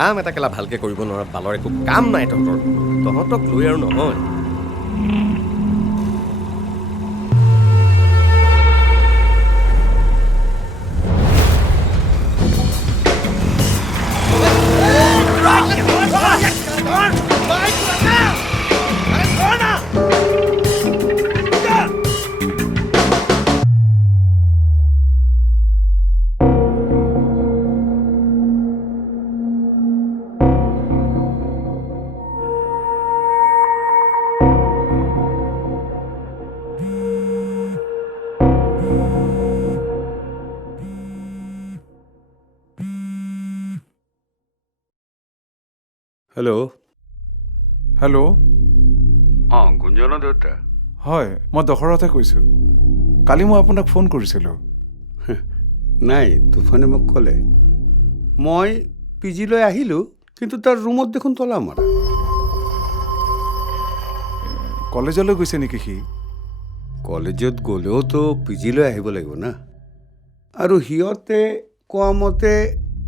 কাম এটা কেলা ভালকৈ কৰিব নোৱাৰা বালৰ একো কাম নাই তহঁতক লৈ আৰু নহয় হেল্ল' হেল্ল' অঁ গুঞ্জনৰ দেউতা হয় মই দশৰথে কৈছোঁ কালি মই আপোনাক ফোন কৰিছিলোঁ নাই তুফানে মোক ক'লে মই পি জিলৈ আহিলোঁ কিন্তু তাৰ ৰুমত দেখোন তলা মাৰা কলেজলৈ গৈছে নেকি সি কলেজত গ'লেওতো পি জিলৈ আহিব লাগিব না আৰু সিহঁতে কোৱা মতে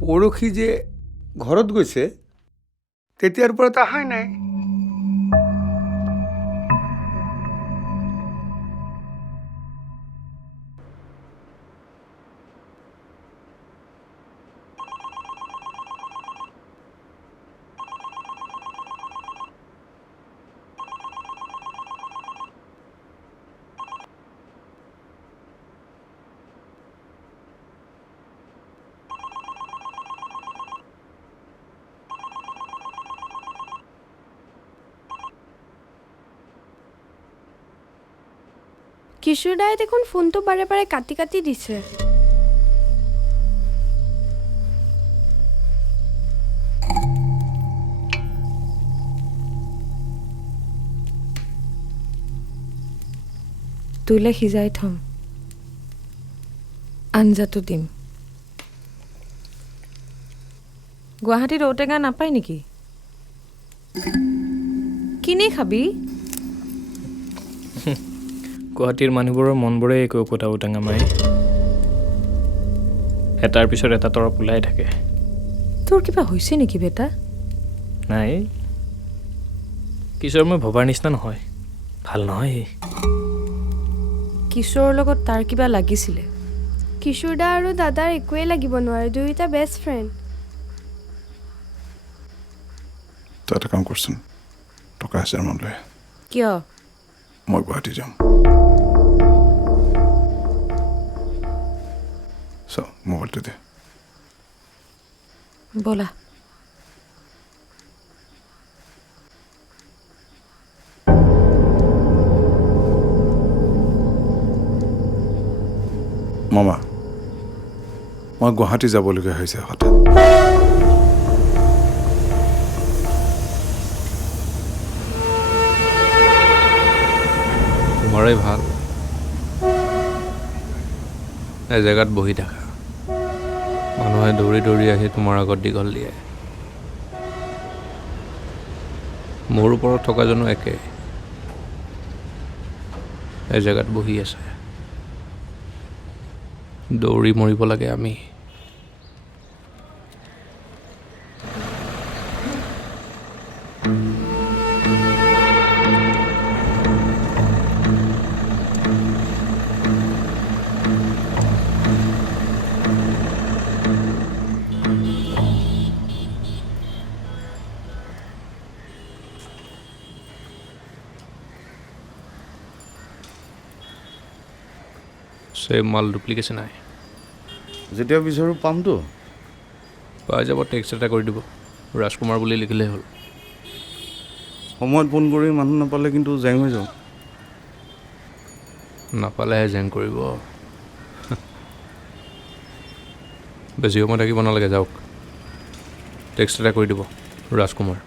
পৰহি যে ঘৰত গৈছে তেতিয়াৰ পৰা অহাই নাই কিশোৰ দাই দেখোন ফোনটো বাৰে বাৰে কাটি কাটি দিছে তোলে সিজাই থম আঞ্জাটো দিম গুৱাহাটীত ঔটেঙা নাপায় নেকি কিনি খাবি গুৱাহাটীৰ মানুহবোৰৰ মনবোৰে একো একোটা ঔটেঙা মাৰি এটাৰ পিছত এটা তৰপ ওলাই থাকে তোৰ কিবা হৈছে নেকি বেটা নাই কিশোৰ মই ভবাৰ নিচিনা নহয় ভাল নহয় কিশোৰৰ লগত তাৰ কিবা লাগিছিলে কিশোৰ দা আৰু দাদাৰ একোৱেই লাগিব নোৱাৰে দুয়োটা বেষ্ট ফ্ৰেণ্ড তই এটা কাম কৰচোন টকা 1000 মান লৈ কিয় মই গুৱাহাটী যাম মোবাইলটো দে ব'লা মামা মই গুৱাহাটী যাবলগীয়া হৈছে হঠাৎ তোমাৰে ভাল এই জেগাত বহি থাকা মানুহে দৌৰি দৌৰি আহি তোমাৰ আগত দীঘল দিয়ে মোৰ ওপৰত থকা জনো একে এই জেগাত বহি আছে দৌৰি মৰিব লাগে আমি চেম মাল ডুপ্লিকেশ্যন নাই যেতিয়া বিচাৰোঁ পামতো পাই যাব টেক্সট এটা কৰি দিব ৰাজকুমাৰ বুলি লিখিলেই হ'ল সময়ত ফোন কৰি মানুহ নাপালে কিন্তু জেং হৈ যাওঁ নাপালেহে জেং কৰিব বেছি সময় থাকিব নালাগে যাওক টেক্সট এটা কৰি দিব ৰাজকুমাৰ